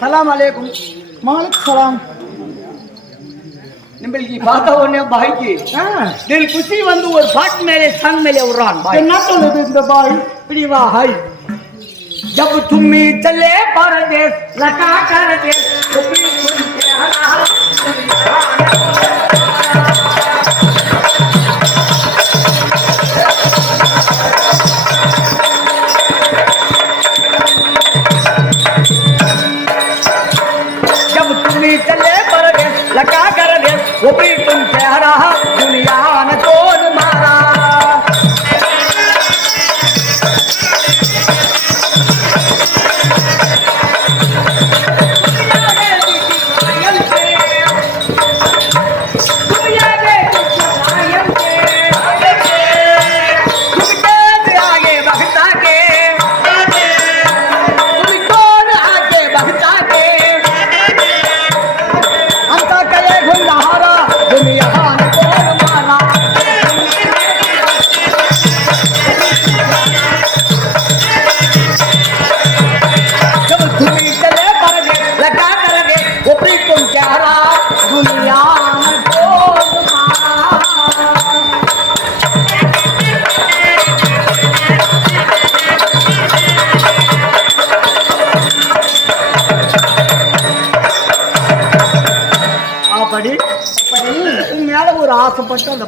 ಸಲಾಮ್ ಅಲೇಕುಂ ಮಾಲಿಕ್ ಸಲಾಮ್ ನಿಮ್ಮಲ್ಲಿ ವಾತಾವರಣ ಬಾಯ್ಕಿ ನಿಲ್ ಖುಷಿ ಒಂದು ಒಂದು ಬಾಟ್ ಮೇಲೆ ಸಣ್ಣ ಮೇಲೆ ಉರಾನ್ ಬಾಯ್ ಬಾಯ್ ಬಿಡಿವಾ ಹಾಯ್ जब तुम चले परदेश लगा कर दे का कारण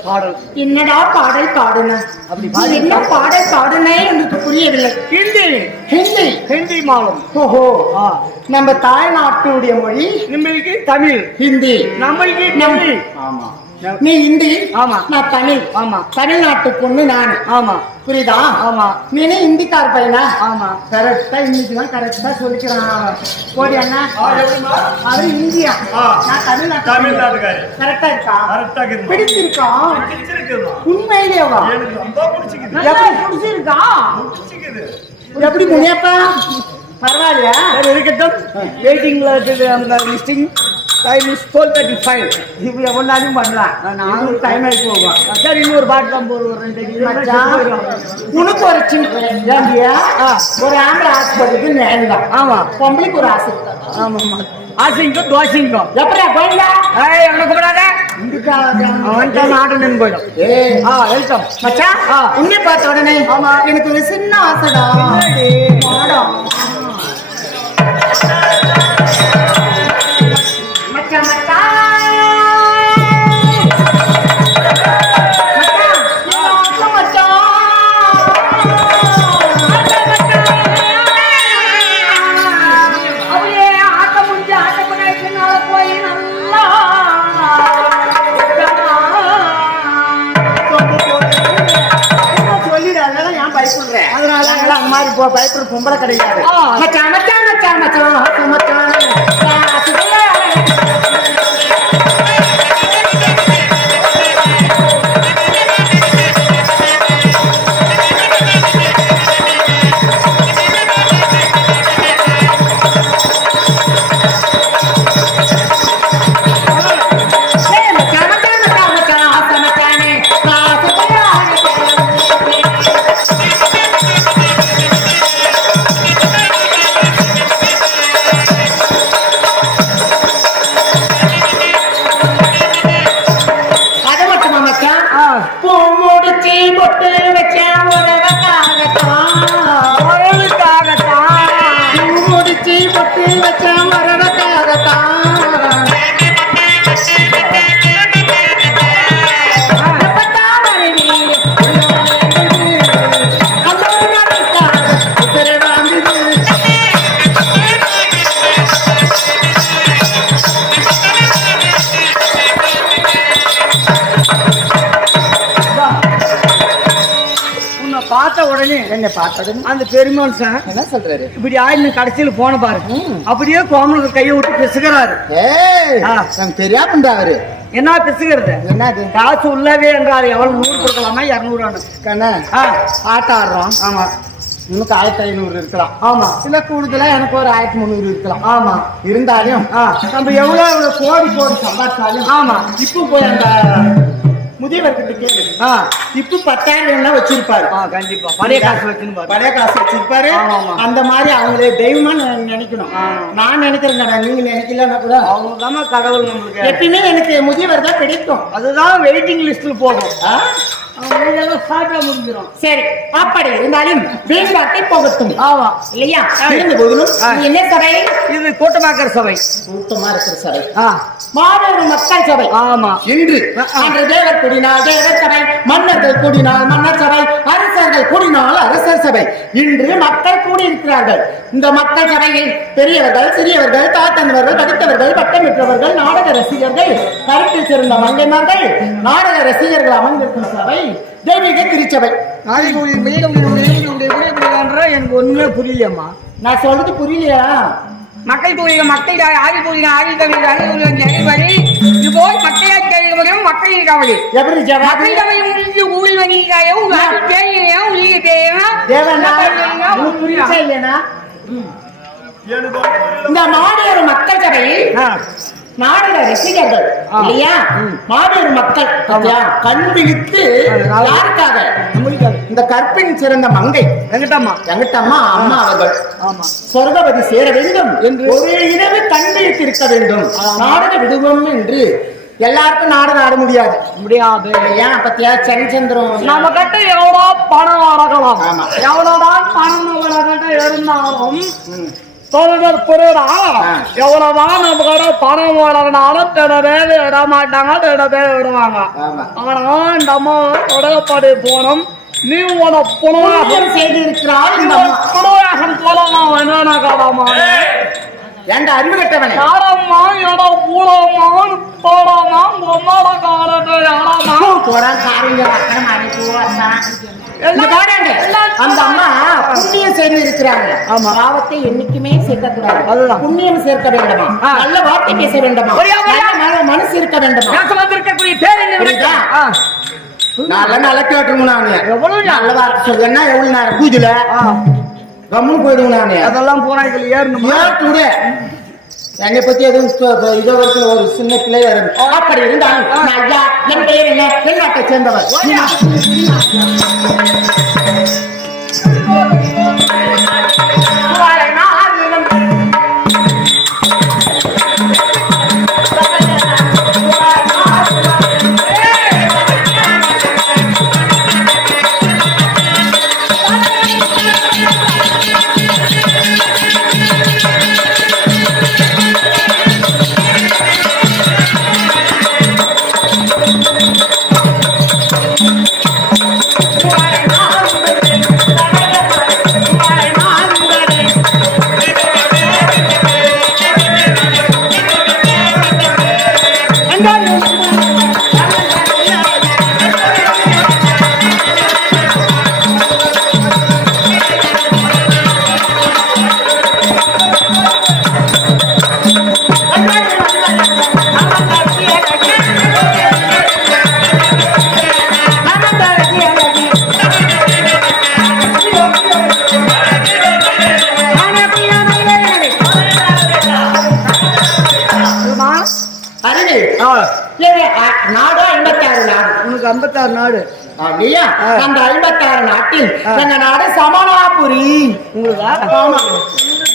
பாடல். என்னடா பாடல் பாடுன? அப்படி என்ன பாடல் பாடுனே எனக்கு புரியவில்லை. ஹிந்தி. ஹிந்தி. ஹிந்தி மாலம். ஓஹோ. நம்ம தாய்நாட்டுடைய மொழி நிம்மதிக்கு தமிழ். ஹிந்தி. நம்மளுக்கு நம்ம- தமிழ். ஆமா. நீ ஹிந்தி ஆமா. நான் தமிழ். ஆமா. தமிழ்நாட்டு பொண்ணு நான். ஆமா. புரியுதா? ஆமா. நீனே ஹிந்திக்கார பையனா? ஆமா. கரெக்டா இன்னைக்கு தான் கரெக்டா சொல்லிக்கிறான் போடி அண்ணா? அவரு இந்தியா. நான் தமிழ்நாட்டு தமிழ்நாட்டுக்காரி. கரெக்டா இருக்கா? கரெக்டா இருக்குமா? பிடிச்சிருக்கான் பிடிச்சிருக்குமா? உண்மையிலேவா? எனக்கு ரொம்ப பிடிச்சிக்குது. நல்லா பிடிச்சிருக்கா? பிடிச்சிக்குது. எப்படி முனியப்பா? பரவாயில்லையா? சரி இருக்கட்டும். வெயிட்டிங்ல இருக்குது அந்த listing time is twelve thirty five இப்படி எவ்வளவு பண்ணலாம் நானும் டைம் ஆகி போகும் சரி இன்னொரு பாட்டு தான் போடுவோம். ஒரு ரெண்டு உனக்கு ஒரு சின்ன? ஒரு ஆம்பளை ஆசைப்படுறது நேரம் ஆமா. பொம்பளைக்கு ஒரு ஆசை. ஆமாம்மா. ஆசிங்கும் தோசிங்கும் எப்படியா போயிடா ஏய் அவனை கூப்பிடாத தான். உன்னை பார்த்த உடனே எனக்கு ஒரு சின்ன ஆசைடா. மாதிரி பயப்படுற பொம்பளை கிடையாது மச்சான், மச்சான், மச்சான், மச்சான், மச்சான். வச்சேன் உறவக்காகத்தான் பார்த்த உடனே என்ன பார்த்தது அந்த பெருமாள்சன் என்ன சொல்றாரு? இப்படி ஆயிரம் கடைசியில் போன பாரு. அப்படியே கோமலுக்கு கையை விட்டு பிசுகிறாரு. பெரியா பண்றா அவரு? என்ன பிசுகிறது? என்னது? காசு உள்ளவே என்றாரு எவ்வளவு நூறு கொடுக்கலாமா? இரநூறு கண்ணா ஆ. ஆட்ட ஆடுறோம் ஆமா. உனக்கு ஆயிரத்தி ஐநூறு இருக்கலாம். ஆமா. சில கூடுதலா எனக்கு ஒரு ஆயிரத்தி முந்நூறு இருக்கலாம். ஆமா. இருந்தாலும் நம்ம எவ்வளவு கோடி கோடி சம்பாதிச்சாலும் ஆமா. இப்போ போய் அந்த முதியவர்கிட்ட கேளு. ஆ. இப்ப பத்தாயிரம் வேணா வச்சிருப்பாரு. கண்டிப்பா. பழைய காசு வச்சுன்னு பாரு பழைய காசு வச்சிருப்பாரு. அந்த மாதிரி அவங்களே தெய்வமா நான் நினைக்கணும். நான் நினைக்கிறேன் நீங்க நினைக்கலன்னா கூட அவங்க தானே கடவுள் நம்மளுக்கு. எப்பயுமே எனக்கு முதியவர் தான் பிடிக்கும் அதுதான் வெயிட்டிங் லிஸ்ட்ல போகும். சரி அப்படி இருந்தாலும் வேண்டாட்டை போகட்டும். ஆமா. இல்லையா. இருந்த. இது என்ன சபை? இது கூட்டமாக்கர் சபை. கூட்டமா இருக்கிற சபை. மாபெரும் மக்கள் சபை. ஆமா. அன்று தேவர் கூடினால் தேவர் சபை மன்னர்கள் கூடினால் மன்னர் சபை அரசர்கள் கூடினால் அரசர் சபை இன்று மக்கள் கூடியிருக்கிறார்கள் இந்த மக்கள் சபையில் பெரியவர்கள் சிறியவர்கள் தாத்தந்தவர்கள் படித்தவர்கள் பட்டமிட்டவர்கள் நாடக ரசிகர்கள் கருத்தில் சிறந்த மங்கைமார்கள் நாடக ரசிகர்கள் அமர்ந்திருக்கும் சபை தெய்வீக திருச்சபை எனக்கு ஒண்ணுமே புரியலையம்மா நான் சொல்றது புரியலையா மக்கள் தொழில மக்கள் ஆதி தொழில ஆதி தொழில் ஆதி அதிபதி இப்போ கவலை எப்படி ஜவா மக்கள் கவலை முடிஞ்சு ஊழி வணிகாயோ அது தேவையா உள்ளிய தேவையா? தேவனா? உனக்கு புரியுதா? இல்லையா எனக்கு ஒண்ணும் புரியல. இந்த மாநில மக்கள் சபையில் நாடக ரசிகர்கள். இல்லையா? மாபெரும் மக்கள்? கண் விழித்து யாருக்காக? இந்த கற்பின் சிறந்த மங்கை. வெங்கடம்மா எங்கிட்டம்மா? அம்மா அவர்கள். ஆமா. சொர்க்கவதி சேர வேண்டும். என்று. ஒரு இரவு கண் விழித்து இருக்க வேண்டும் நாடக விடுவோம் என்று எல்லாருக்கும் நாடகம் ஆட முடியாது. முடியாது. இல்லையா பத்தியா சந்திரன் நம்ம கிட்ட எவ்வளோ பணம் வளர்க்கலாம் ஆமா. எவ்வளவுதான் பணம் நம்ம கிட்ட இருந்தாலும் தொழில் புரியுதா. எவ்வளவுதான் நம்ம கிட்ட பணம் வளர்னாலும் திடவே விட மாட்டாங்க திடவே விடுவாங்க ஆனா இந்த அம்மா தொடங்கப்படி போனோம் நீ உன புனவாகம் புண்ணியம் செய்து இருக்கிறாள் இந்த புனவாகம் என்னென்ன காலமா ஏண்டா அறிவு கட்டவனே? இடம் பூலம்மா? போடாமா? பொம்மாட காலத்தை வந்தான் இந்த எல்லாம் பாருங்க, அந்த அம்மா புண்ணியம் செய்து இருக்கிறாங்க. பாவத்தை என்னைக்குமே சேர்க்க கூடாது. புண்ணியம் சேர்க்க வேண்டுமா. நல்ல வார்த்தை பேச வேண்டுமா? மனசு இருக்க வேண்டுமா? பேச வந்திருக்கக்கூடிய பேர் என்ன. நல்ல நல்ல கேட்டுருங்க நானு. எவ்வளவு நல்ல வார்த்தை சொல்லுன்னா எவ்வளவு நேரம்? பூஜைல ஆ. கம்முன்னு போயிடுங்க நானு. அதெல்லாம் பூராய்கள் ஏறணுமா? ஏற்று என்னை பத்தி எதுவும் இதோ வரைக்கும் ஒரு சின்ன பிள்ளை வரும் அப்படி இருந்தாலும் ஐயா என் பெயர் என்ன? தென்னாட்டை சேர்ந்தவர். அருணி ஏங்க, அ- நாடு ஐம்பத்தாறு நாடு. உனக்கு ஐம்பத்தாறு நாடு. அப்படியா. அந்த ஐம்பத்தாறு நாட்டில். எங்க நாடு சமணாபுரி. உங்களுக்கா ஆமா.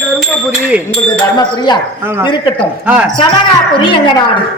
தருமபுரி. உங்களுக்கு தர்மபுரியா. இருக்கட்டும். சமணாபுரி எங்க நாடு?